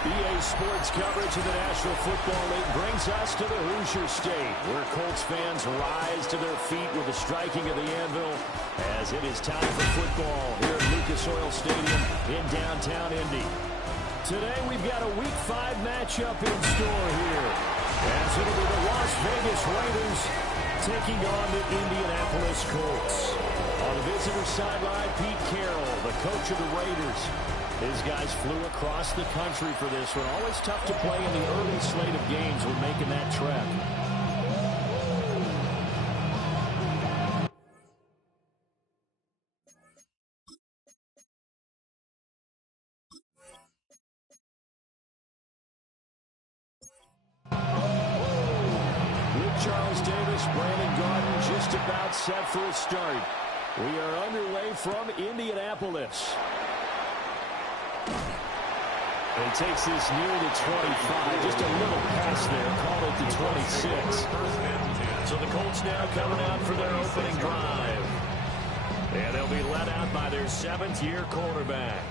EA Sports coverage of the National Football League brings us to the Hoosier State, where Colts fans rise to their feet with the striking of the anvil as it is time for football here at Lucas Oil Stadium in downtown Indy. Today we've got a Week 5 matchup in store here, as it'll be the Las Vegas Raiders taking on the Indianapolis Colts. On the visitor sideline, Pete Carroll, the coach of the Raiders. His guys flew across the country for this one. Always tough to play in the early slate of games when making that trek. With Charles Davis, Brandon Garden just about set for a start. We are underway from Indianapolis. He takes this near the 25. Just a little pass there. Call it the 26. So the Colts now coming out for their opening drive. And they'll be led out by their 7th-year quarterback.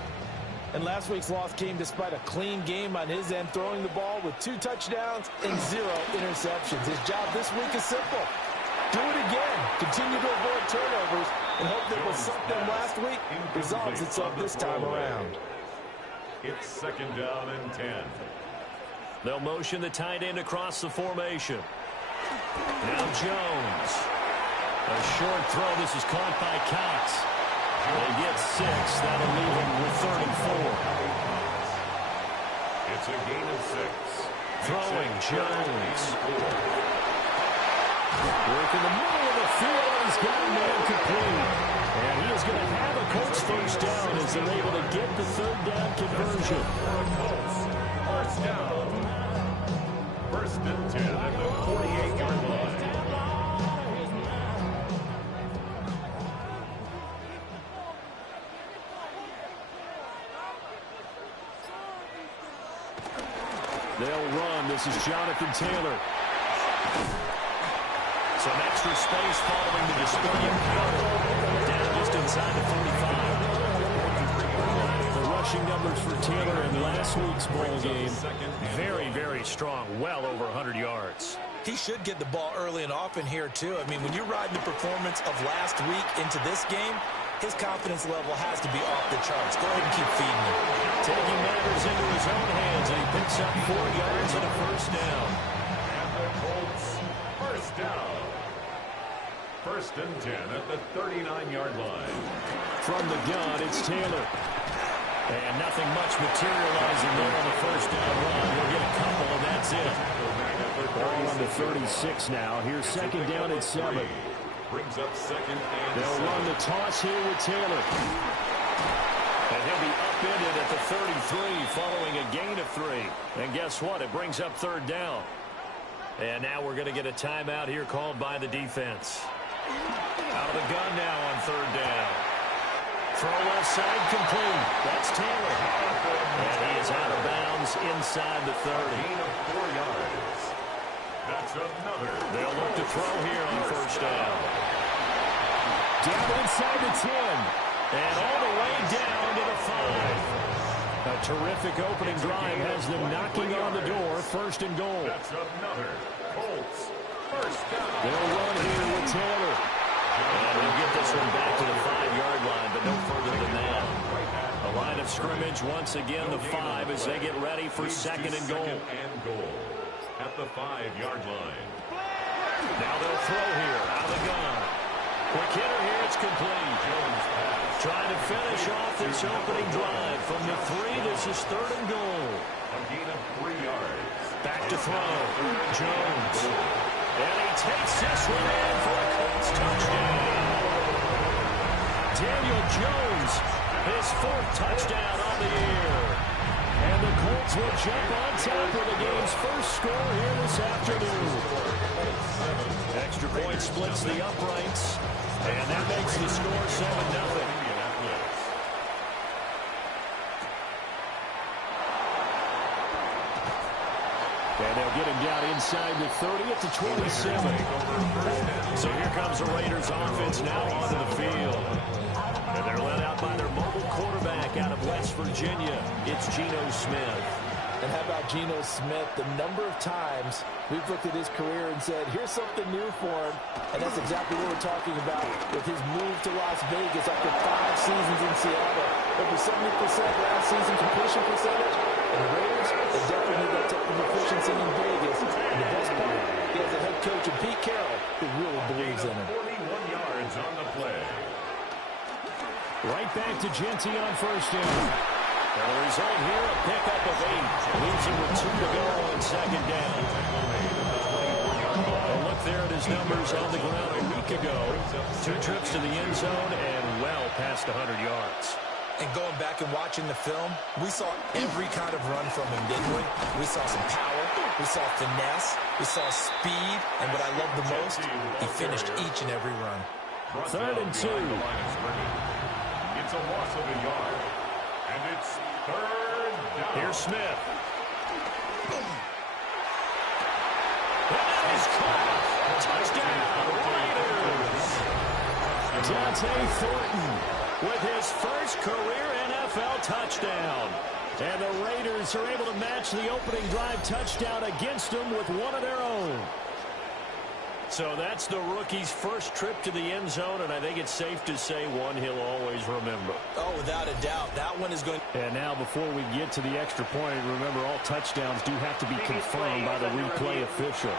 And last week's loss came despite a clean game on his end, throwing the ball with 2 touchdowns and 0 interceptions. His job this week is simple. Do it again. Continue to avoid turnovers and hope that what sunk them last week resolves itself this time around. It's 2nd down and 10. They'll motion the tight end across the formation. Now Jones. A short throw. This is caught by Cox. They get 6. That'll leave him with 34. It's a gain of 6. Throwing Jones. Work in the middle of the field. He's got a man complete. And he is going to have a Colts first down as they're able to get the 3rd down conversion. First down. 1st and 10 at the 48-yard line. They'll run. This is Jonathan Taylor. Some extra space following the display of power. Down just inside the 45. The rushing numbers for Taylor in last week's ball game, very, very strong. Well over 100 yards. He should get the ball early and often here, too. I mean, when you're riding the performance of last week into this game, his confidence level has to be off the charts. Go ahead and keep feeding him. Taking matters into his own hands, and he picks up 4 yards and a first down. And the Colts, first down. 1st and 10 at the 39-yard line. From the gun, it's Taylor. And nothing much materializing there on the first down run. We'll get a couple, and that's it. Ball on the 36 now. Here's 2nd down and 7. Brings up 2nd and 7. They'll run the toss here with Taylor. And he'll be upended at the 33 following a gain of 3. And guess what? It brings up 3rd down. And now we're going to get a timeout here called by the defense. Out of the gun now on 3rd down. Throw left side complete. That's Taylor. And he is out of bounds inside the 30. Gain of 4 yards. That's another. They'll look to throw here on 1st down. Down inside the 10. And all the way down to the 5. A terrific opening drive has them knocking on the door. 1st and goal. That's another. Colts. First down. They'll run here with Taylor. And they'll get this one back to the 5-yard line, but no further than that. A line of scrimmage once again, the 5, as they get ready for 2nd and goal. At the 5-yard line. Now they'll throw here out of the gun. Quick hitter here, it's complete. Jones pass. Trying to finish off this opening drive. From the 3, this is 3rd and goal. A gain of 3 yards. Back to throw. Jones. And he takes this one in for a Colts touchdown. Daniel Jones, his 4th touchdown on the year. And the Colts will jump on top of the game's first score here this afternoon. Extra point splits the uprights. And that makes the score 7-0. And they'll get him down inside the 30 at the 27. So here comes the Raiders offense now onto the field. And they're led out by their mobile quarterback out of West Virginia. It's Geno Smith. And how about Geno Smith? The number of times we've looked at his career and said, here's something new for him. And that's exactly what we're talking about with his move to Las Vegas after 5 seasons in Seattle. Over 70% last season completion percentage. And the Raiders, they definitely need that type of efficiency in Vegas. And the best part, he has a head coach in Pete Carroll who really believes in him. 41 yards on the play. Right back to Genty on first down. And the result here, a pickup of 8. Leaves him with 2 to go on second down. A look there at his numbers on the ground a week ago. 2 trips to the end zone and well past 100 yards. And going back and watching the film, we saw every kind of run from him, didn't we? We saw some power, we saw finesse, we saw speed, and what I love the most, he finished each and every run. 3rd and 2. It's a loss of a yard. And it's 3rd down. Here's Smith. That is caught. Touchdown, Raiders. Dante Thornton with his first career NFL touchdown. And the Raiders are able to match the opening drive touchdown against them with one of their own. So that's the rookie's first trip to the end zone, and I think it's safe to say one he'll always remember. Oh, without a doubt. That one is going. And now before we get to the extra point, remember all touchdowns do have to be confirmed by the replay official.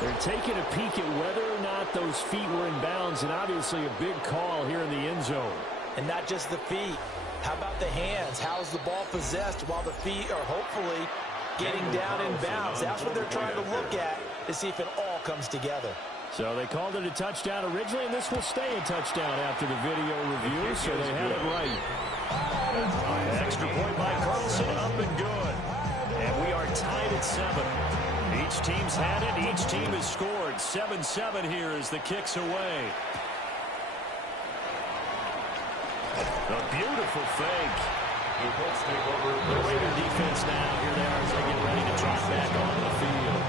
They're taking a peek at whether or not those feet were in bounds, and obviously a big call here in the end zone. And not just the feet. How about the hands? How's the ball possessed while the feet are hopefully getting down in bounds? That's what they're trying to look at to see if it all comes together. So they called it a touchdown originally, and this will stay a touchdown after the video review, so they had it right. Extra point by Carlson, up and good. And we are tied at 7. Each team's had it. Each team has scored. 7-7 here as the kick's away. A beautiful fake. The Raider defense now, here they are as they get ready to trot back on the field.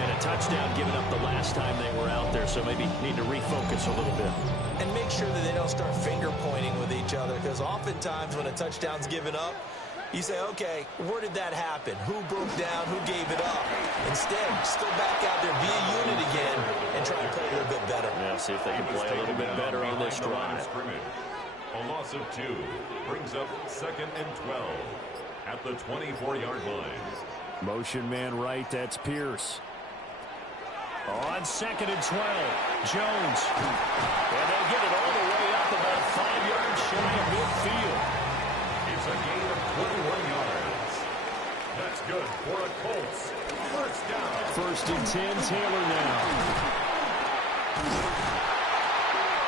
And a touchdown given up the last time they were out there, so maybe need to refocus a little bit. And make sure that they don't start finger pointing with each other, because oftentimes when a touchdown's given up, you say, okay, where did that happen? Who broke down? Who gave it up? Instead, just go back out there, be a unit again, and try and play a little bit better. Yeah, see if they can play a little bit better on this drive. A loss of 2 brings up 2nd and 12 at the 24-yard line. Motion man right, that's Pierce. On 2nd and 12, Jones. And they'll get it all the way up about 5 yards shy of midfield. It's a gain of 21 yards. That's good for a Colts. First down. 1st and 10, Taylor now.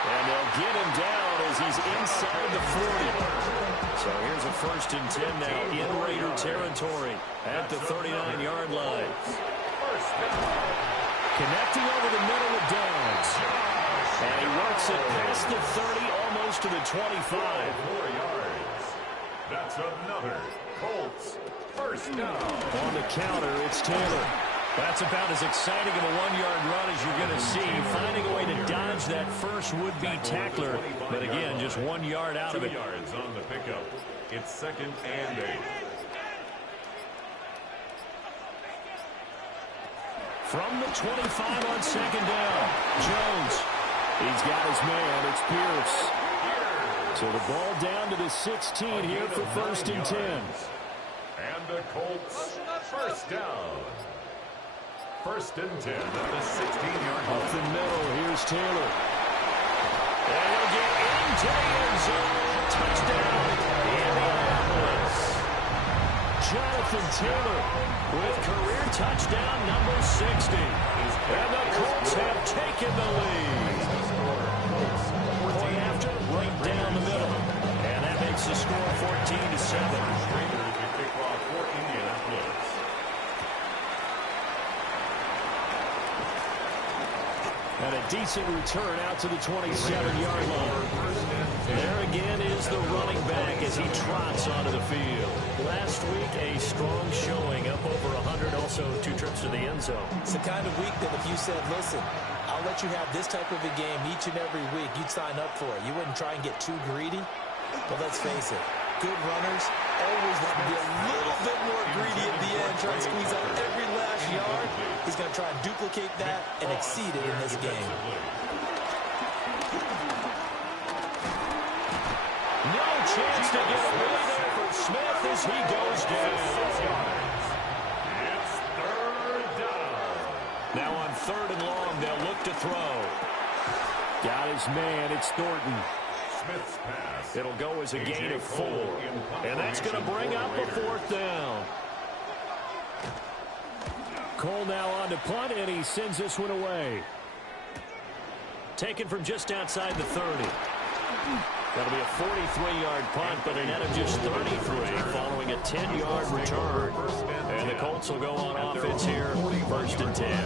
And they'll get him down as he's inside the 40. So here's a 1st and 10 now in Raider territory at the 39-yard line. Connecting over the middle with Downs. And he works it past the 30, almost to the 25. 4 yards. That's another Colts first down. On the counter, it's Taylor. That's about as exciting of a 1-yard run as you're going to see. Finding a way to dodge that first would-be tackler. But again, just 1 yard out of it. 2 yards on the pickup. It's 2nd and 8. From the 25 on 2nd down, Jones. He's got his man. It's Pierce. So the ball down to the 16 here for 1st and 10. And the Colts first down. 1st and 10 at the 16-yard line. Up the middle, here's Taylor. And he'll get into the end zone. Touchdown, Indianapolis. Jonathan Taylor with career touchdown number 60. And the Colts have taken the lead. Point after, right down the middle. And that makes the score 14-7. Raiders with kickoff for Indianapolis. And a decent return out to the 27-yard line. There again is the running back as he trots onto the field. Last week, a strong showing, up over 100, also 2 trips to the end zone. It's the kind of week that if you said, listen, I'll let you have this type of a game each and every week, you'd sign up for it. You wouldn't try and get too greedy. But let's face it, good runners always want to be a little bit more greedy at the end, trying to squeeze out every last yard. He's going to try and duplicate that and exceed it in this game. No chance to get away there for Smith as he goes down. It's third down. Now on 3rd and long, they'll look to throw. Got his man. It's Thornton. Smith's pass. It'll go as a gain of 4. And that's going to bring up a 4th down. Cole now on to punt, and he sends this one away. Taken from just outside the 30. That'll be a 43-yard punt, but a net of just 33 following a 10-yard return. And the Colts will go on offense here, 1st and 10.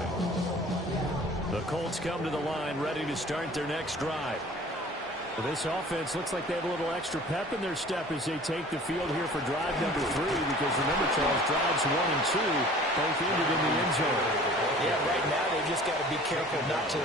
The Colts come to the line ready to start their next drive. Well, this offense looks like they have a little extra pep in their step as they take the field here for drive number 3, because remember, Charles, drives 1 and 2 both ended in the end zone. Yeah, right now they've just got to be careful not to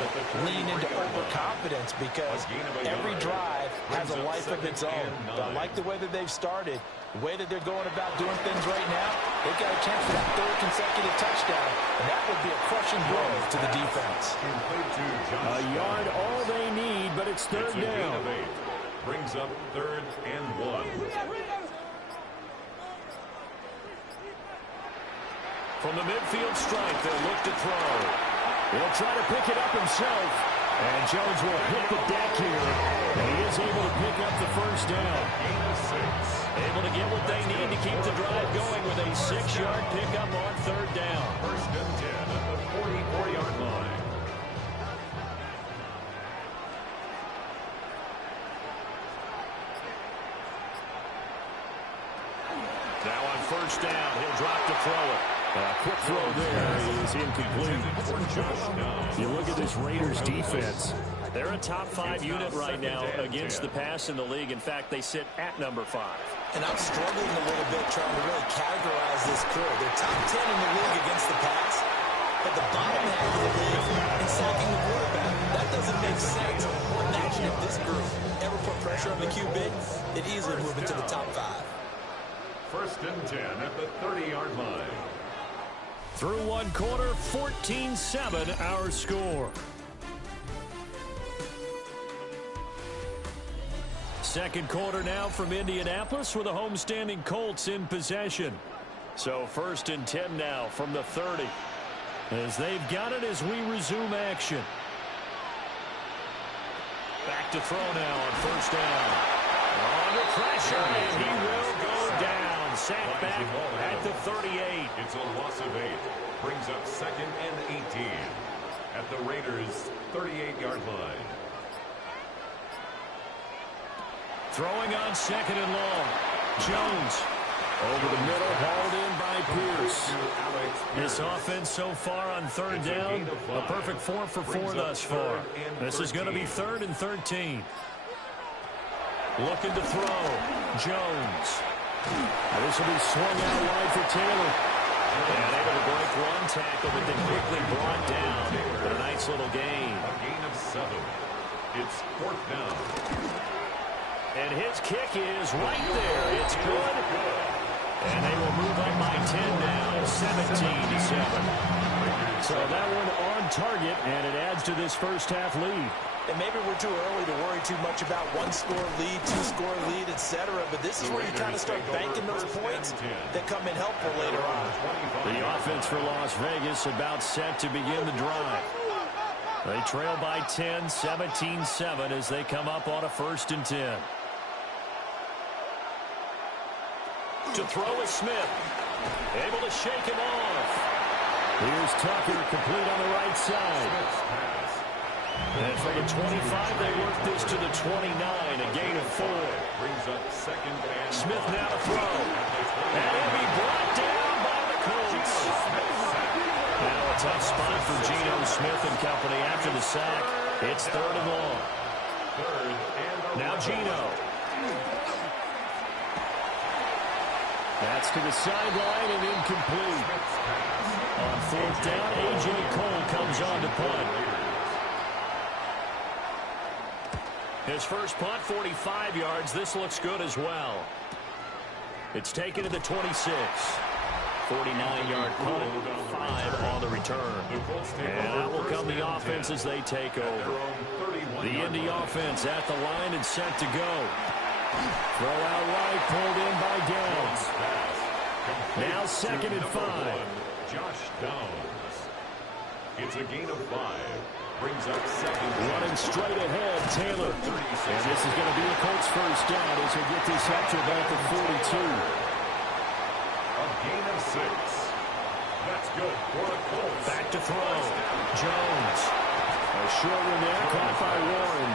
lean into overconfidence, because every drive has a life of its own. But I like the way that they've started, the way that they're going about doing things right now. They've got a chance for that 3rd consecutive touchdown, and that would be a crushing blow to the defense. A yard all they need, but it's 3rd down. Brings up 3rd and 1. From the midfield stripe, they'll look to throw. He'll try to pick it up himself. And Jones will hit the deck here. And he is able to pick up the 1st down. Able to get what they need to keep the drive going with a 6-yard pickup on 3rd down. 1st and 10 at the 44-yard line. Now on 1st down, he'll drop to throw it. A quick throw there is incomplete. You look at this Raiders defense. They're a top 5 unit right now against the pass in the league. In fact, they sit at number 5. And I'm struggling a little bit trying to really categorize this crew. They're top 10 in the league against the pass, but the bottom half of the league in sacking the quarterback. That doesn't make sense. Imagine if this group ever put pressure on the QB, it'd easily move into the top 5. 1st and 10 at the 30-yard line. Through 1 quarter, 14-7 our score. Second quarter now from Indianapolis with the homestanding Colts in possession. So 1st and 10 now from the 30. As they've got it as we resume action. Back to throw now on 1st down. Under pressure, and he will go down. Sacked back at the 38. It's a loss of 8. Brings up 2nd and 18 at the Raiders' 38-yard line. Throwing on 2nd and long. Jones over the middle, hauled in by Pierce. This offense so far on 3rd down, a perfect 4 for 4 thus far. This is going to be 3rd and 13. Looking to throw. Jones. This will be swung out wide for Taylor. And able to break 1 tackle, but then quickly brought down. But a nice little gain. A gain of 7. It's 4th down. And his kick is right there. It's good. And they will move up by 10 now, 17-7. So that one on target, and it adds to this first half lead. And maybe we're too early to worry too much about 1-score lead, 2-score lead, etc. But this is where you kind of start banking those points that come in helpful later on. The offense for Las Vegas about set to begin the drive. They trail by 10, 17-7 as they come up on a 1st and 10. To throw is Smith. Able to shake him off. Here's Tucker, complete on the right side. And from the 25, they work this to the 29, a gain of 4. Brings up 2nd and Smith now to throw. And he'll be brought down by the Colts. Now a tough spot for Geno Smith and company after the sack. It's 3rd and long. Now Geno. That's to the sideline and incomplete. On 4th down, A.J. Cole comes on to punt. His first punt, 45 yards. This looks good as well. It's taken to the 26. 49-yard punt, 5 on the return. And out will come the offense as they take over. The Indy offense at the line and set to go. Throw out right, pulled in by Downs. Now 2nd and 5. Josh Downs. It's a gain of 5. Brings up 2nd. Running straight ahead, Taylor. And this is going to be a Colts first down as they get this up to about the 42. A gain of 6. That's good for the Colts. Back to throw. Jones. A short one there, caught by Warren.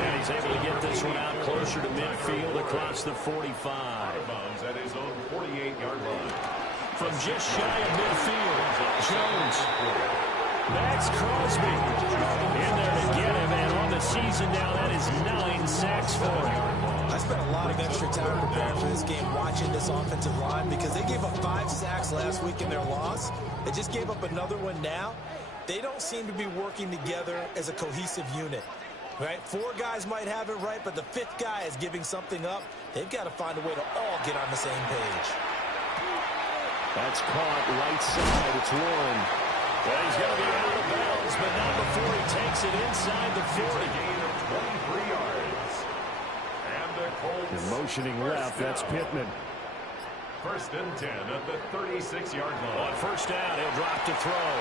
And he's able to get this one out closer to midfield across the 45. Bounds at his own 48-yard line. From just shy of midfield, Jones. Max Crosby in there to get him, and on the season now, that is 9 sacks for him. I spent a lot of extra time preparing for this game watching this offensive line because they gave up 5 sacks last week in their loss. They just gave up another one now. They don't seem to be working together as a cohesive unit. Right? 4 guys might have it right, but the 5th guy is giving something up. They've got to find a way to all get on the same page. That's caught right side. It's Warren. Well, he's going to be out of bounds, but not before he takes it inside the 40. Gain of 23 yards. And the Colts. And motioning left, that's Pittman. 1st and 10 at the 36-yard line. On first down, he'll drop to throw.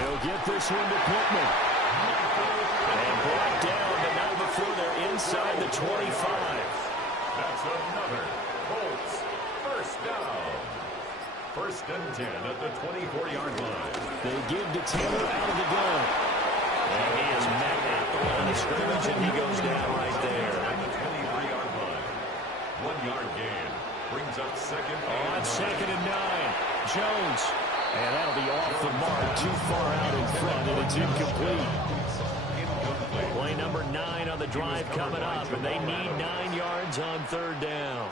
He'll get this one to Pittman. And brought down, but not before they're inside the 25. That's another Colts first down. 1st and 10 at the 24-yard line. They give to Taylor out of the gun. And he is met at the line of scrimmage, and he goes down right there. At the 23-yard line. 1-yard gain. Brings up 2nd On 2nd and 9. Jones. And that'll be off the mark. Too far out in front, and it's incomplete. Play number 9 on the drive coming up, and they need 9 yards on 3rd down.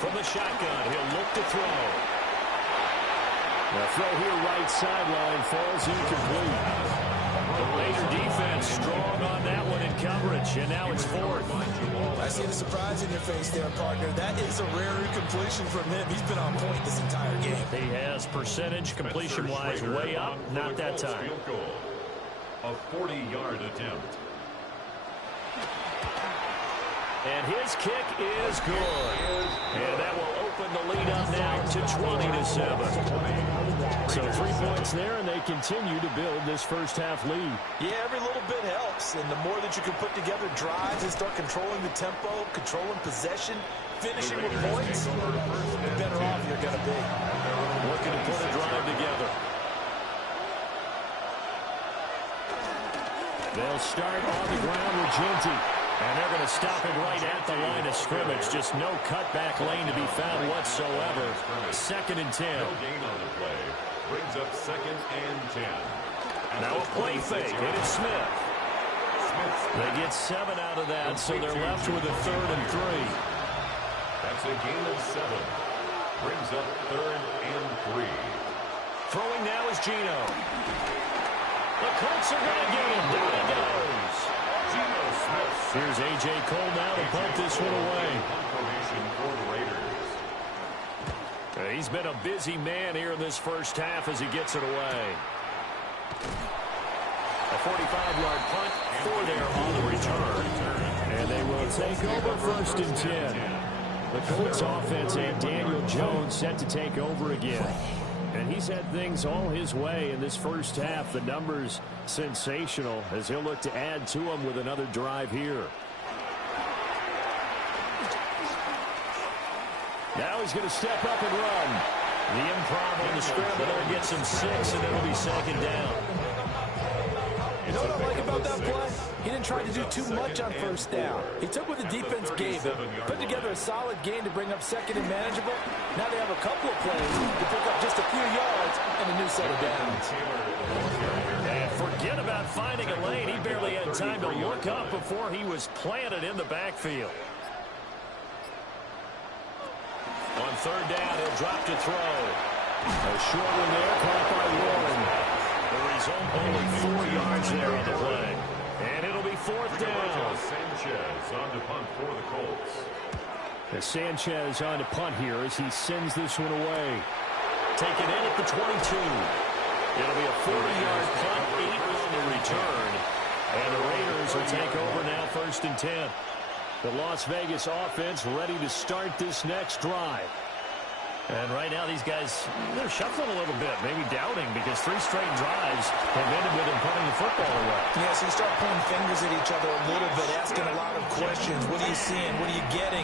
From the shotgun, he'll look to throw. The throw here right sideline falls incomplete. The Raider defense strong on that one in coverage, and now it's 4th. I see the surprise in your face there, partner. That is a rare completion from him. He's been on point this entire game. He has percentage completion-wise way up, not that time. A 40-yard attempt. And his kick is good. And that will open the lead up now to 20-7. So 3 points there, and they continue to build this first half lead. Yeah, every little bit helps. And the more that you can put together drives and start controlling the tempo, controlling possession, finishing with points, the better off you're going to be. Looking to put a drive together. They'll start on the ground with Ginty. And they're going to stop it right at the line of scrimmage. Just no cutback lane to be found whatsoever. 2nd and 10. No gain on the play. Brings up 2nd and 10. Now a play fake, and it's Smith. They get 7 out of that, so they're left with a 3rd and 3. That's a gain of 7. Brings up 3rd and 3. Throwing now is Geno. The Colts are going to get him. Down he goes. Geno Smith. Here's A.J. Cole now to punt this one away. Formation for the Raiders. He's been a busy man here in this first half as he gets it away. A 45-yard punt for there on the return. And they will take over 1st and 10. The Colts offense and Daniel Jones set to take over again. And he's had things all his way in this first half. The numbers sensational as he'll look to add to them with another drive here. Now he's going to step up and run. The improv on the scramble there gets him 6, and it'll be 2nd down. You know what I like about that play? He didn't try to do too much on first down. He took what the defense gave him, put together a solid game to bring up 2nd and manageable. Now they have a couple of plays to pick up just a few yards and a new set of downs. And forget about finding a lane. He barely had time to look up before he was planted in the backfield. On 3rd down, he'll drop to throw. A short one there, caught by Warren. The result, only 4 yards there on the play. And it'll be fourth down. Sanchez on to punt for the Colts. Sanchez on to punt here as he sends this one away. Taken in at the 22. It'll be a 40-yard punt, 8 on the return. And the Raiders will take over now, 1st and 10. The Las Vegas offense ready to start this next drive. And right now these guys, they're shuffling a little bit, maybe doubting, because 3 straight drives have ended with them punting the football away. Yeah, so you start pointing fingers at each other a little bit, asking a lot of questions. What are you seeing? What are you getting?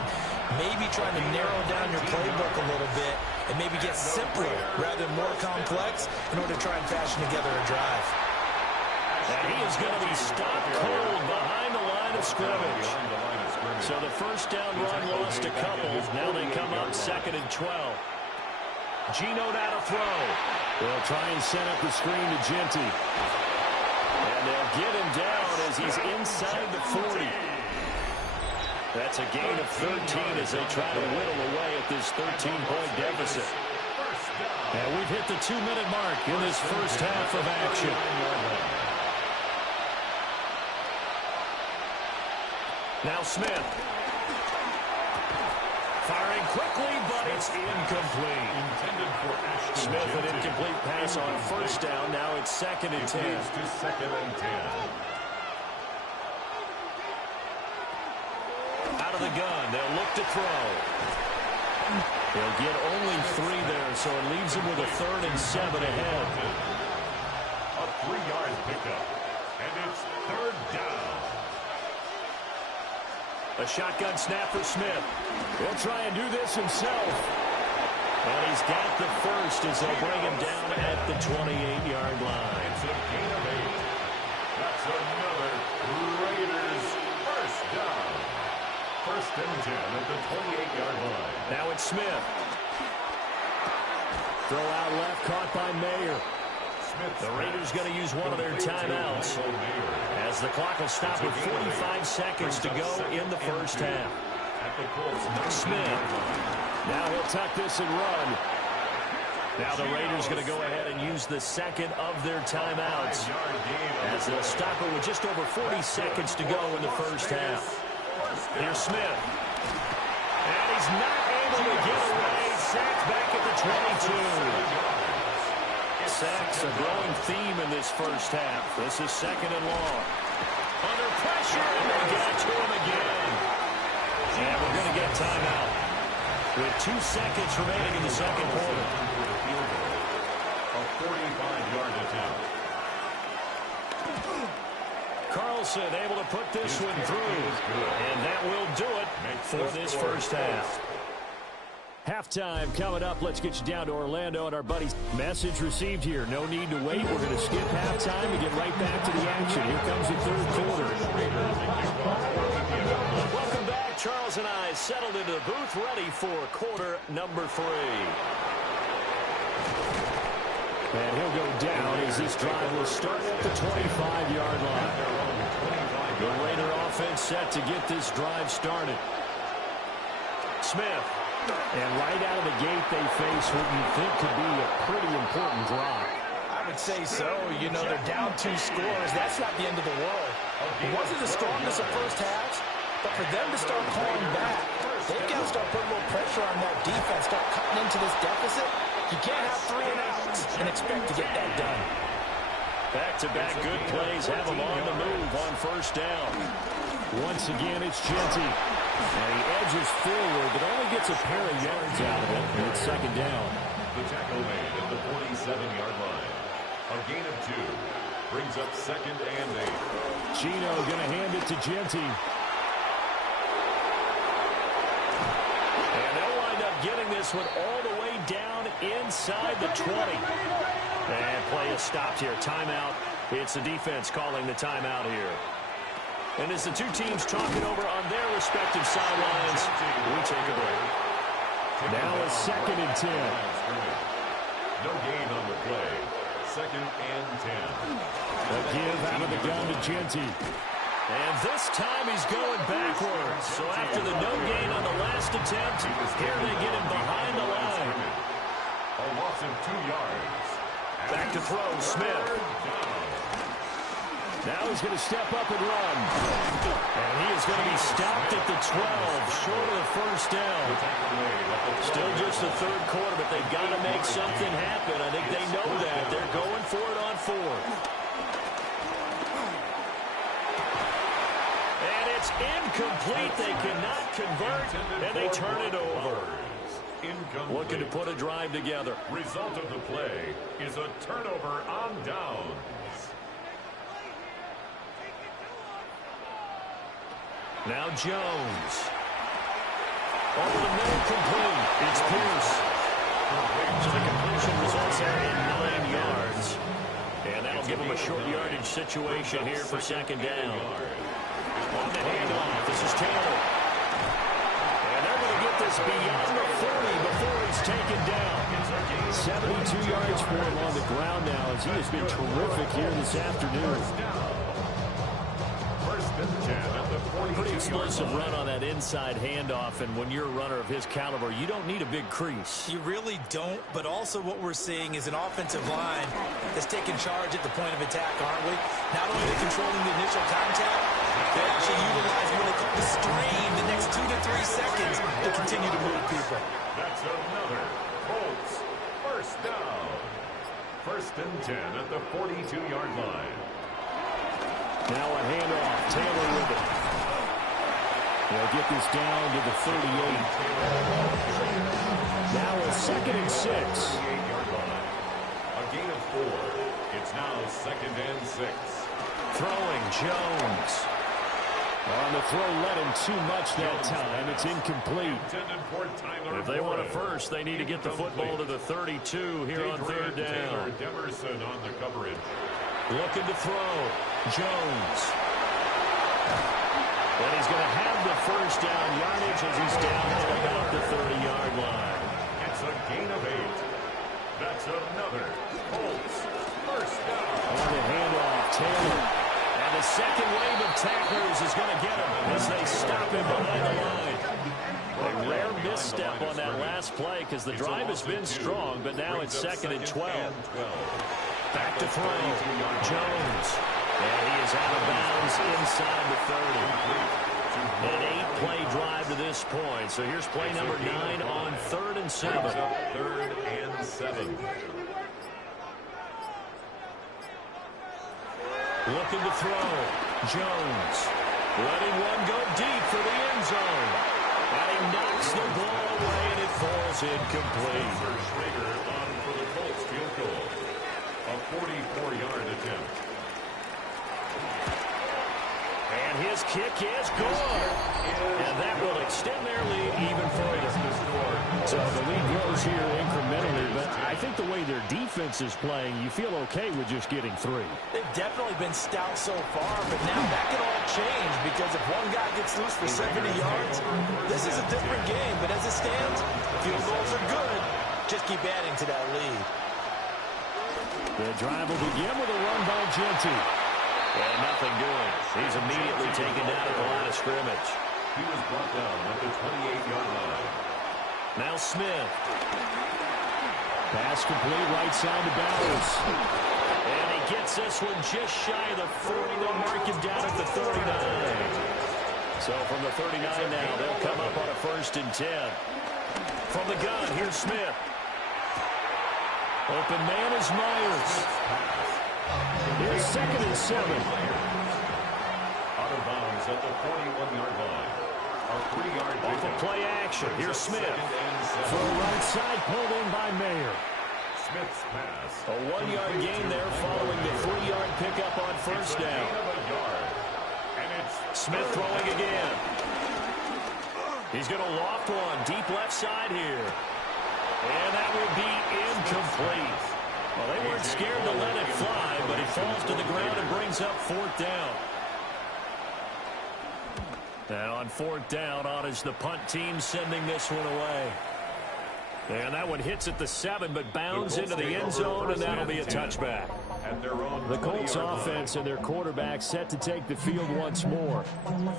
Maybe trying to narrow down your playbook a little bit and maybe get simpler rather than more complex in order to try and fashion together a drive. And he is going to be stopped cold behind the line of scrimmage. So the first down run lost a couple. Now they come up 2nd and 12. Gino now to throw. They'll try and set up the screen to Genty. And they'll get him down as he's inside the 40. That's a gain of 13 as they try to whittle away at this 13-point deficit. And we've hit the 2-minute mark in this first half of action. Now Smith. Firing quickly, but it's incomplete. Smith, an incomplete pass on first down. Now it's 2nd and 10. Out of the gun, they'll look to throw. They'll get only 3 there, so it leaves them with a 3rd and 7 ahead. A 3-yard pickup, and it's 3rd down. A shotgun snap for Smith. He'll try and do this himself. And he's got the first as they'll bring him down at the 28-yard line. It's a gain of 8. That's another Raiders first down. 1st and 10 at the 28-yard line. Now it's Smith. Throw out left, caught by Mayer. The Raiders going to use one of their timeouts as the clock will stop with 45 seconds to go in the first half. Smith. Now he'll tuck this and run. Now the Raiders going to go ahead and use the second of their timeouts as they'll stop it with just over 40 seconds to go in the first half. Here's Smith. And he's not able to get away. Sacked back at the 22. Sacks a growing theme in this first half. This is 2nd and long. Under pressure, and they get it to him again. And we're going to get timeout with 2 seconds remaining in the second quarter. A 45-yard attempt. Carlson able to put this one through. And that will do it for this first half. Halftime coming up. Let's get you down to Orlando and our buddies. Message received here. No need to wait. We're going to skip halftime and get right back to the action. Here comes the 3rd quarter. Welcome back. Charles and I settled into the booth ready for quarter number 3. And he'll go down as this drive will start at the 25-yard line. The Raider offense set to get this drive started. Smith. And right out of the gate, they face what you think could be a pretty important drop. I would say so. You know, they're down 2 scores. That's not the end of the world. It wasn't the strongest of first halves, but for them to start pulling back, they've got to start putting a little pressure on that defense, start cutting into this deficit. You can't have 3 and outs and expect to get that done. Back-to-back good plays have them on the move on first down. Once again, it's Genty. And he edges forward, but only gets a pair of yards out of it. And it's 2nd down. The tackle made at the 47-yard line. A gain of 2. Brings up 2nd and 8. Gino going to hand it to Genty. And they'll wind up getting this one all the way down inside the 20. And play is stopped here. Timeout. It's the defense calling the timeout here. And as the 2 teams talking over on their respective sidelines, we take a break. Now it's 2nd and 10. No gain on the play. 2nd and 10. A give out of the gun to Genty. And this time he's going backwards. So after the no gain on the last attempt, here they get him behind the line. A loss of 2 yards. Back to throw, Smith. Now he's going to step up and run. And he is going to be stopped at the 12, short of the first down. Still just the third quarter, but they've got to make something happen. I think they know that. They're going for it on fourth. And it's incomplete. They cannot convert, and they turn it over. Looking to put a drive together. Result of the play is a turnover on downs. Now Jones. Over the middle, complete. It's Pierce. So the completion results there in 9 yards. And that'll give him a short yardage situation here for second down. On the handoff, this is Taylor. And they're going to get this beyond the 40 before he's taken down. 72 yards for him on the ground now as he has been terrific here this afternoon. Pretty explosive run on that inside handoff, and when you're a runner of his caliber, you don't need a big crease. You really don't, but also what we're seeing is an offensive line that's taking charge at the point of attack, aren't we? Not only are they controlling the initial contact, they actually utilize what they call the strain the next 2 to 3 seconds to continue to move people. That's another Colts first down. First and 10 at the 42-yard line. Now a handoff. Taylor with it. They'll get this down to the 38. Now a 2nd and 6. A gain of 4. It's now 2nd and 6. Throwing Jones. On the throw, let him too much that time. It's incomplete. If they want a first, they need to get the football to the 32 here on third down. Demerson on the coverage. Looking to throw. Jones. And he's going to have the first down yardage as he's down at about the 30-yard line. It's a gain of 8. That's another Colts first down. On the handoff, Taylor. And the second wave of tacklers is going to get him as they stop him behind the line. A rare misstep on that last play because the drive has been strong, but now it's 2nd and 12. Back to throw. Jones. And he is out of bounds inside the 30. An 8-play drive to this point. So here's play number 9 on 3rd and 7. 3rd and 7. Looking to throw. Jones. Letting one go deep for the end zone. And he knocks the ball away, and it falls incomplete. Schrager on for the Colts field goal. A 44-yard attempt. And his kick is good. And that will extend their lead even further. So the lead grows here incrementally, but I think the way their defense is playing, you feel okay with just getting 3. They've definitely been stout so far, but now that could all change because if one guy gets loose for 70 yards, this is a different game. But as it stands, field goals are good. Just keep adding to that lead. The drive will begin with a run by Genty. And nothing doing. He's immediately taken down at the line of scrimmage. He was brought down at the 28-yard line. Now Smith. Pass complete right side to Bowers. And he gets this one just shy of the 40. They'll mark him down at the 39. So from the 39 now, they'll come up on a 1st and 10. From the gun, here's Smith. Open man is Myers. Here's 2nd and 7. Out of bounds at the 41-yard line. A 3-yard Off of play action. Here's Smith. Throw right side, pulled in by Mayer. Smith's pass. A 1-yard gain there following the 3-yard pickup on first down. Smith throwing again. He's going to loft one deep left side here. And that will be incomplete. Well, they weren't scared to let it fly, but it falls to the ground and brings up 4th down. And on 4th down, on is the punt team sending this one away. And that one hits at the 7, but bounds into the end zone, and that'll be a touchback. The Colts offense and their quarterback set to take the field once more.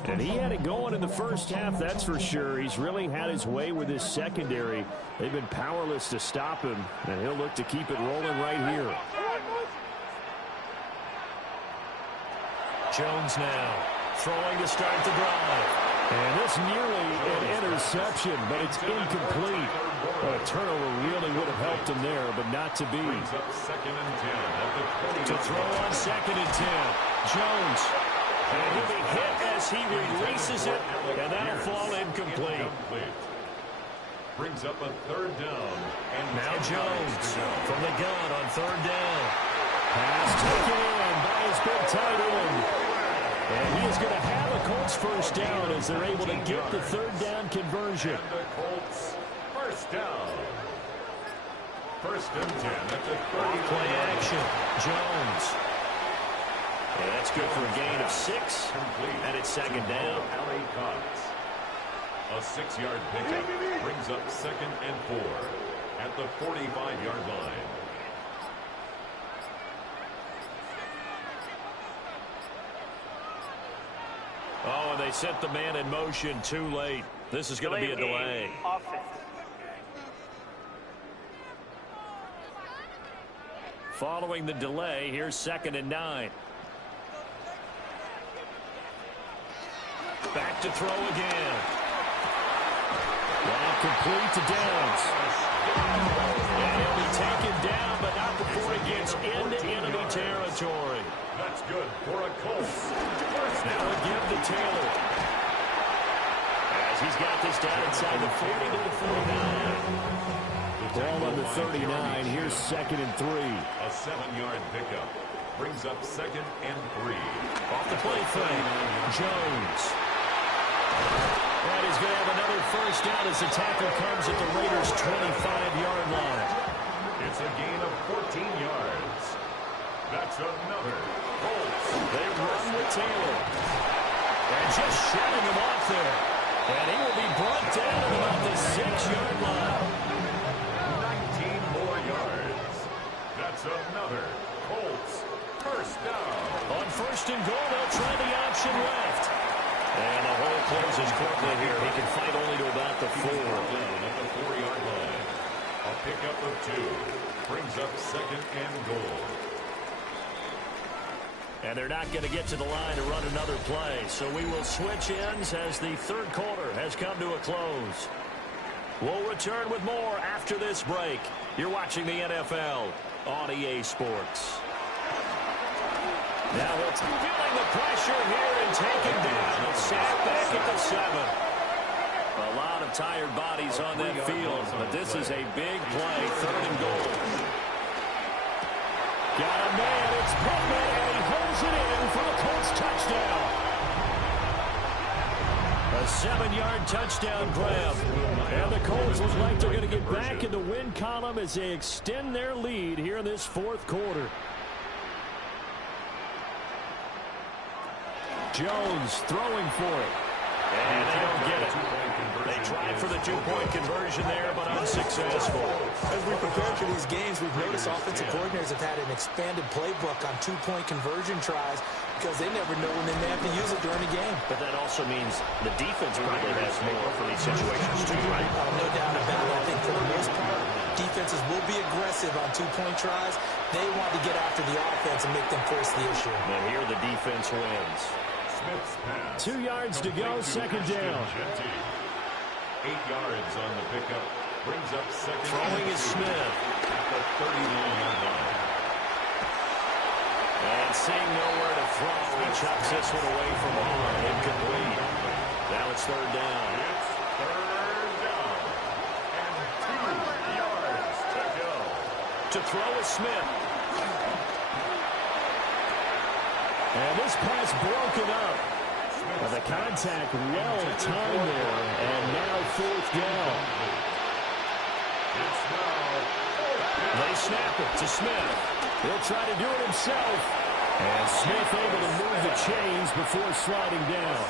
And he had it going in the first half, that's for sure. He's really had his way with his secondary. They've been powerless to stop him, and he'll look to keep it rolling right here. Jones now throwing to start the drive. And this nearly an interception, but it's incomplete. A turnover really would have helped him there, but not to be. To throw on 2nd and 10. Jones. And he'll be hit as he releases it, and that'll fall incomplete. Brings up a 3rd down. And now Jones from the gun on 3rd down. Pass taken in by his big tight end. And he is going to have a Colts 1st down as they're able to get the 3rd down conversion. And the Colts 1st down. 1st and 10 at the 30. Play action. Jones. And that's good for a gain of 6. And it's 2nd down. A 6-yard pickup brings up 2nd and 4 at the 45-yard line. Oh, and they set the man in motion too late. This is going to be a delay. Following the delay, here's 2nd and 9. Back to throw again. Ball complete to Downs. And he'll be taken down, but not before it gets into enemy territory. That's good for a Colts. Now a give to Taylor. As he's got this down inside the 40 to the 49. Ball on the 39. Here's 2nd and 3. A 7-yard pickup brings up 2nd and 3. Off the play fake. Jones. And he's going to have another 1st down as the tackle comes at the Raiders' 25-yard line. It's a gain of 14 yards. That's another Colts. They run with Taylor. And just shutting him off there. And he will be brought down at about the 6-yard line. 19 more yards. That's another Colts 1st down. On 1st and goal, they'll try the option left. And the hole closes quickly here. He can fight only to about the 4. Down at the 4-yard line. A pickup of 2 brings up 2nd and goal. And they're not going to get to the line to run another play. So we will switch ends as the 3rd quarter has come to a close. We'll return with more after this break. You're watching the NFL on EA Sports. Now it's feeling the pressure here and taken down. Sacked back at the 7. A lot of tired bodies on that field, but this is a big play. 3rd and goal. Got a man. It's Pittman, and he holds it in for a Colts touchdown. A 7-yard touchdown grab. And the Colts look like they're going to get back in the win column as they extend their lead here in this 4th quarter. Jones throwing for it. And they don't get it. They tried for the 2-point conversion there, but unsuccessful. As we prepare for these games, we've noticed offensive coordinators have had an expanded playbook on 2-point conversion tries because they never know when they may have to use it during a game. But that also means the defense probably has more for these situations too, right? No doubt about it. I think for the most part, defenses will be aggressive on 2-point tries. They want to get after the offense and make them force the issue. And here the defense wins. 2 yards to go, 2nd down. 8 yards on the pickup. Brings up 2nd. Throwing is Smith. At the 39-yard line. And seeing nowhere to throw, he chucks this one away from home. Incomplete. Now it's 3rd down. It's 3rd down. And 2 yards to go. To throw is Smith. And this pass broken up. The contact well timed there. And now 4th down. They snap it to Smith. He'll try to do it himself. And Smith able to move the chains before sliding down.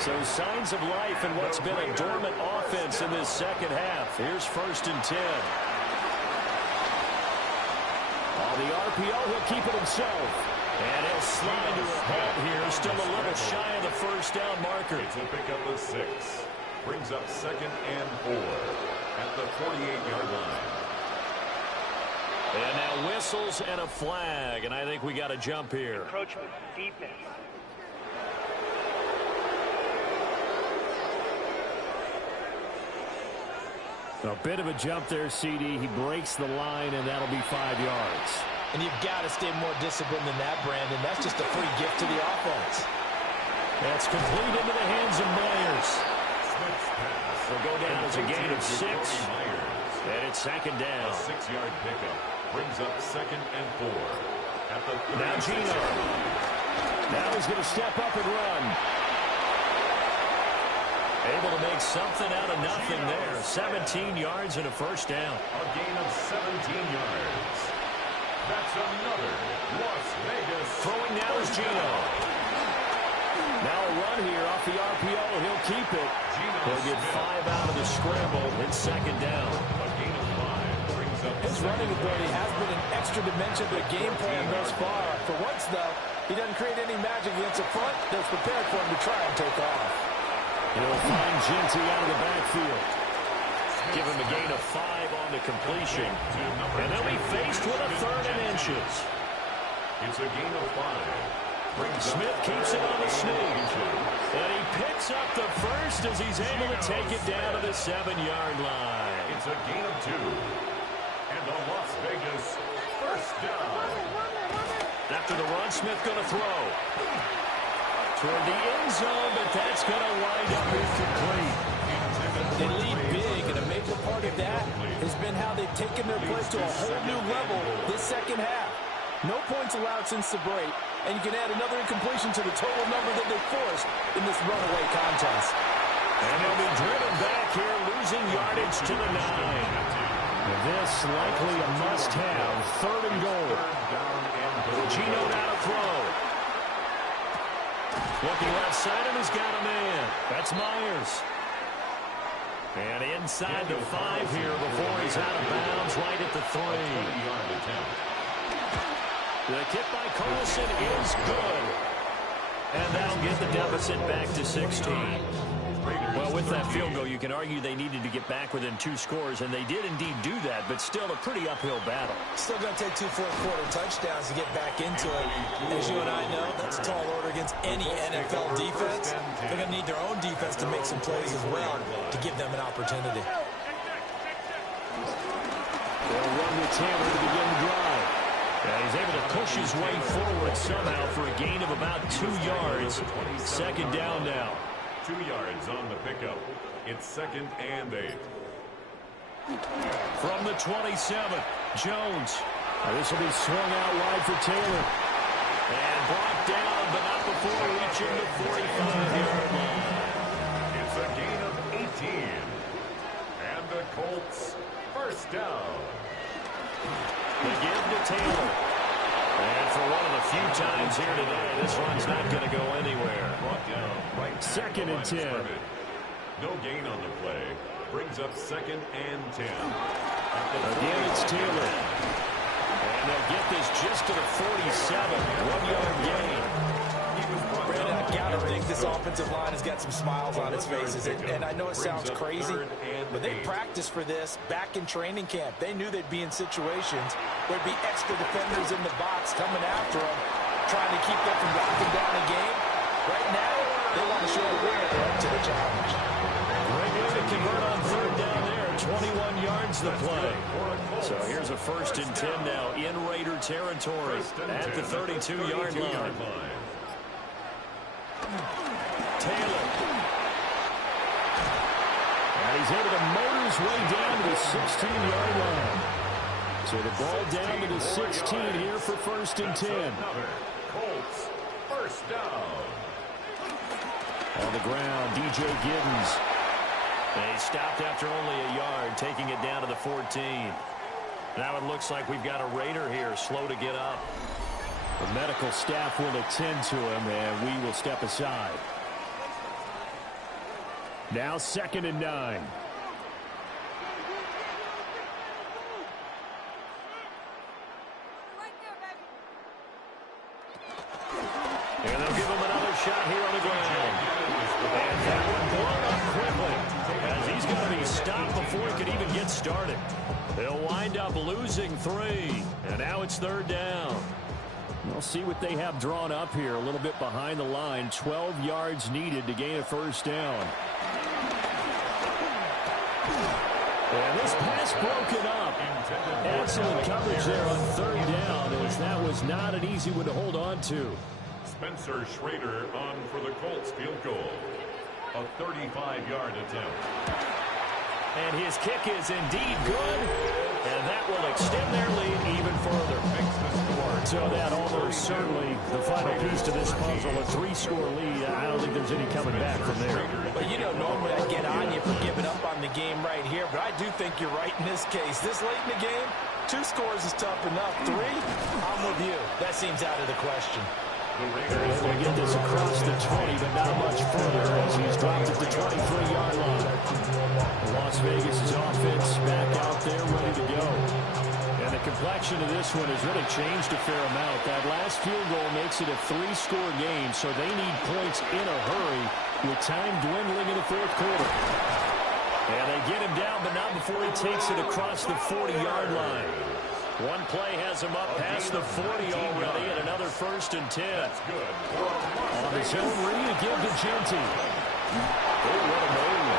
So signs of life in what's been a dormant offense in this 2nd half. Here's 1st and 10. On the RPO, he'll keep it himself. And he'll slide to a halt here. Still a little shy of the 1st down marker. It's a pickup of 6. Brings up 2nd and 4 at the 48-yard line. And now whistles and a flag, and I think we got a jump here. Encroachment defense. A bit of a jump there, CD. He breaks the line, and that'll be 5 yards. And you've got to stay more disciplined than that, Brandon. That's just a free gift to the offense. That's complete into the hands of Myers. Will go down as a gain of 6. And it's second down. A 6-yard pickup brings up 2nd and 4. At the now Gino. Now he's going to step up and run. Able to make something out of nothing there. 17 yards and a first down. A gain of 17 yards. That's another Las Vegas. Throwing now is Gino. Now a run here off the RPO. He'll keep it. He'll get 5 out of the scramble. It's second down. A gain of 5 brings up his running ability has been an extra dimension to the game plan thus far. For once, though, he doesn't create any magic against the front that's prepared for him to try and take off. He'll find Ginty out of the backfield. Give him a gain of 5 on the completion. And they'll be faced with a 3rd and inches. It's a gain of 5. Smith keeps it on the sneak. And he picks up the first as he's able to take it down to the 7-yard line. It's a gain of 2. And a Las Vegas first down. After the run, Smith going to throw. Toward the end zone, but that's going to wind up incomplete. They lead big, and a major part of that has been how they've taken their play to a whole new level this second half. No points allowed since the break, and you can add another incompletion to the total number that they forced in this runaway contest. And they'll be driven back here, losing yardage to the 9. And this likely a must-have, 3rd and goal. Gino now to throw. Looking left side, and he's got a man. That's Myers. And inside the 5 here before he's out of bounds, right at the 3. The kick by Carlson is good. And that'll get the deficit back to 16. Well, with that field goal, you can argue they needed to get back within 2 scores, and they did indeed do that, but still a pretty uphill battle. Still going to take 2 fourth-quarter touchdowns to get back into it. As you and I know, that's a tall order against any NFL defense. They're going to need their own defense to make some plays as well to give them an opportunity. They'll run with Taylor to begin the drive. And he's able to push his way forward somehow for a gain of about 2 yards. Second down now. 2 yards on the pickup. It's 2nd and 8. From the 27, Jones. This will be swung out wide for Taylor. And brought down, but not before reaching the 45-yard line. It's a gain of 18. And the Colts first down. They give to Taylor. And for one of the few times here today, this run's not going to go anywhere. Brought down right 2nd and 10. No gain on the play. Brings up 2nd and 10. Again, it's Taylor. And they'll get this just to the 47. 1-yard gain. Brandon, I gotta think this offensive line has got some smiles on its faces. And I know it sounds crazy, but they practiced for this back in training camp. They knew they'd be in situations where there'd be extra defenders in the box coming after them, trying to keep them from locking down a game. Right now, they want to show the winner they're up to the challenge. Great way to convert on 3rd down there. 21 yards the play. So here's a 1st and 10 now in Raider territory at the 32-yard line. Taylor. And he's able to motor his way down to the 16-yard line. So the ball down to the 16 here for 1st and 10. Colts first down. On the ground, DJ Giddens. And he stopped after only a yard, taking it down to the 14. Now it looks like we've got a Raider here, slow to get up. The medical staff will attend to him, and we will step aside. Now 2nd and 9. And they'll give him another shot here on the ground. And that one blown up quickly, as he's going to be stopped before he could even get get started. They'll wind up losing 3. And now it's 3rd down. We'll see what they have drawn up here. A little bit behind the line. 12 yards needed to gain a 1st down. And this pass broken up. Excellent coverage there on 3rd down, as that was not an easy one to hold on to. Spencer Schrader on for the Colts field goal. A 35-yard attempt. And his kick is indeed good. And that will extend their lead even further. So that almost certainly the final piece to this puzzle. A 3-score lead. I don't think there's any coming back from there. But you know, normally I get on you for giving up on the game right here, but I do think you're right in this case. This late in the game, 2 scores is tough enough. 3, I'm with you. That seems out of the question. They're able to get this across the 20, but not much further as he's dropped at the 23-yard line. Las Vegas' offense back out there ready to go. And the complexion of this one has really changed a fair amount. That last field goal makes it a 3-score game, so they need points in a hurry with time dwindling in the 4th quarter. And they get him down, but not before he takes it across the 40-yard line. One play has him up past the 40 already, and another 1st and 10. On his own read, a give to Genty. Oh, what a move.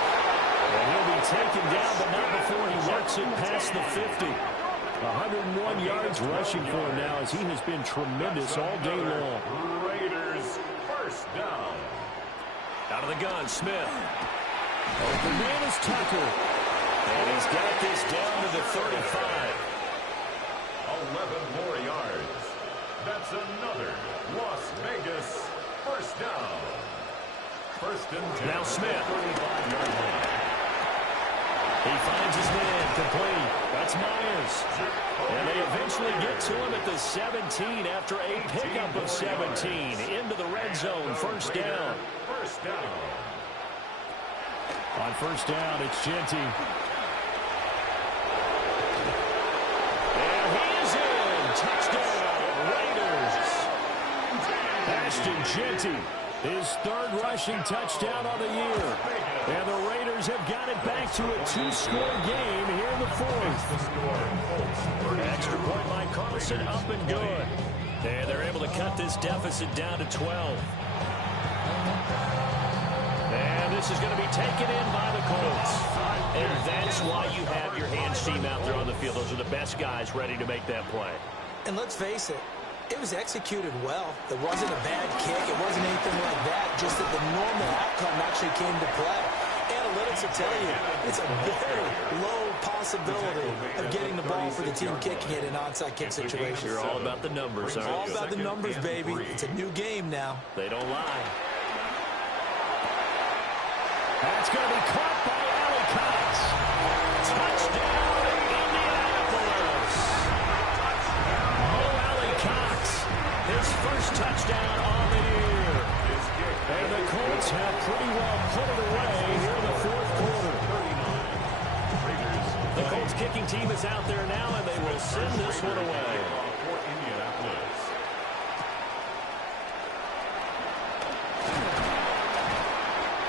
And he'll be taken down, but not before he works it past the 50. 101 yards rushing for him now, as he has been tremendous all day long. Raiders 1st down. Out of the gun, Smith. Open man is Tucker. And he's got this down to the 35. 11 more yards. That's another Las Vegas 1st down. 1st and 10. Now Smith. 35-yard line. He finds his man complete. That's Myers. And they eventually get to him at the 17 after a pickup of 17. Into the red zone. 1st down. 1st down. On 1st down, it's Genty. And he's in. Touchdown, Raiders. Ashton Genty, his 3rd rushing touchdown on the year. And the Raiders have got it back to a 2-score game here in the 4th. Extra point by Carlson, up and good. And they're able to cut this deficit down to 12. And this is going to be taken in by the Colts. And that's why you have your hands team out there on the field. Those are the best guys ready to make that play. And let's face it, it was executed well. It wasn't a bad kick. It wasn't anything like that. Just that the normal outcome actually came to play. Analytics will tell you it's a very low possibility of getting the ball for the team kicking it in an onside kick situation. You're all about the numbers, aren't you? All about the numbers, baby. It's a new game now. They don't lie. That's going to be caught by Allie Cox. Touchdown, Indianapolis. Oh, Allie Cox, his 1st touchdown on the year. And the Colts have pretty well put it away here in the 4th quarter. The Colts kicking team is out there now, and they will send this one away. For Indianapolis.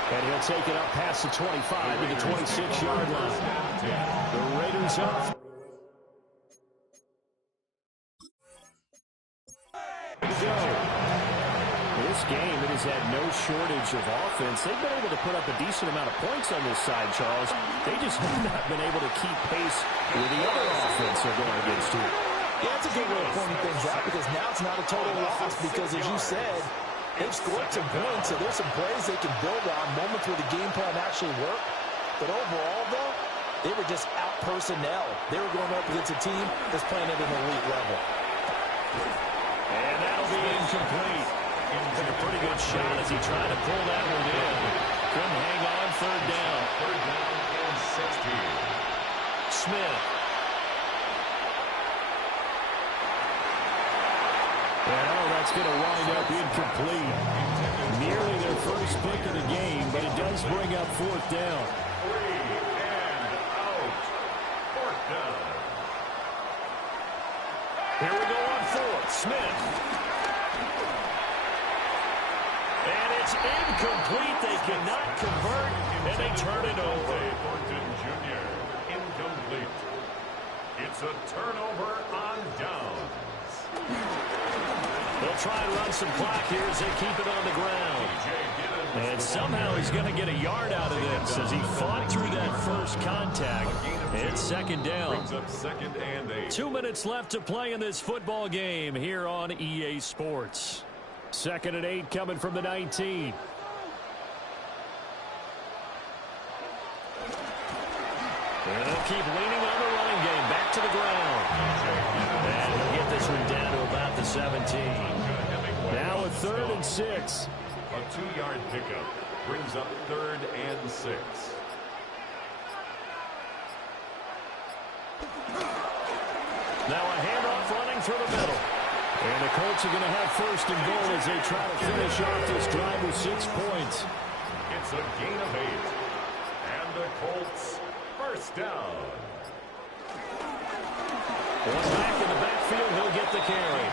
And he'll take it up past the 25 to the 26-yard line. The Raiders off. This game, it has had no shortage of offense. They've been able to put up a decent amount of points on this side, Charles. They just have not been able to keep pace with the other offense they're going against here. Yeah, that's a good way of pointing things out, because now it's not a total loss, because as you said, they've scored some points, so there's some plays they can build on, moments where the game plan actually worked. But overall, though, they were just out personnel. They were going up against a team that's playing at an elite level. And that'll be incomplete. Took a pretty good shot as he tried to pull that one in. Couldn't hang on. 3rd down. 3rd down and 16. Smith. And that's going to wind up incomplete. Nearly their 1st pick of the game, but it does bring up 4th down. 3 and out. 4th down. Here we go on 4th. Smith. And it's incomplete. They cannot convert, and they turn it over. Thornton Jr. Incomplete. they'll try and run some clock here as they keep it on the ground. And somehow he's going to get a yard out of this as he fought through that first contact. It's second down. 2 minutes left to play in this football game here on EA Sports. 2nd and 8 coming from the 19. And they'll keep leaning on the running game. Back to the ground. And he'll get this one down to about the 17. Now a 3rd and 6. A 2-yard pickup brings up 3rd and 6. Now a handoff running through the middle. And the Colts are going to have 1st and goal as they try to finish off this drive with 6 points. It's a gain of 8. And the Colts 1st down. One back in the backfield, he'll get the carry.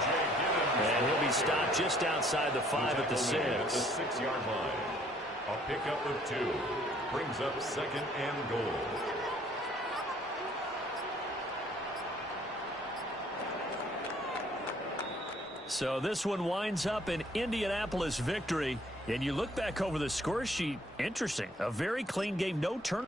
And he'll be stopped just outside the 5 at the 6. At the 6-yard line. A pickup of 2 brings up 2nd and goal. So this one winds up an Indianapolis victory. And you look back over the score sheet, interesting. A very clean game, no turn.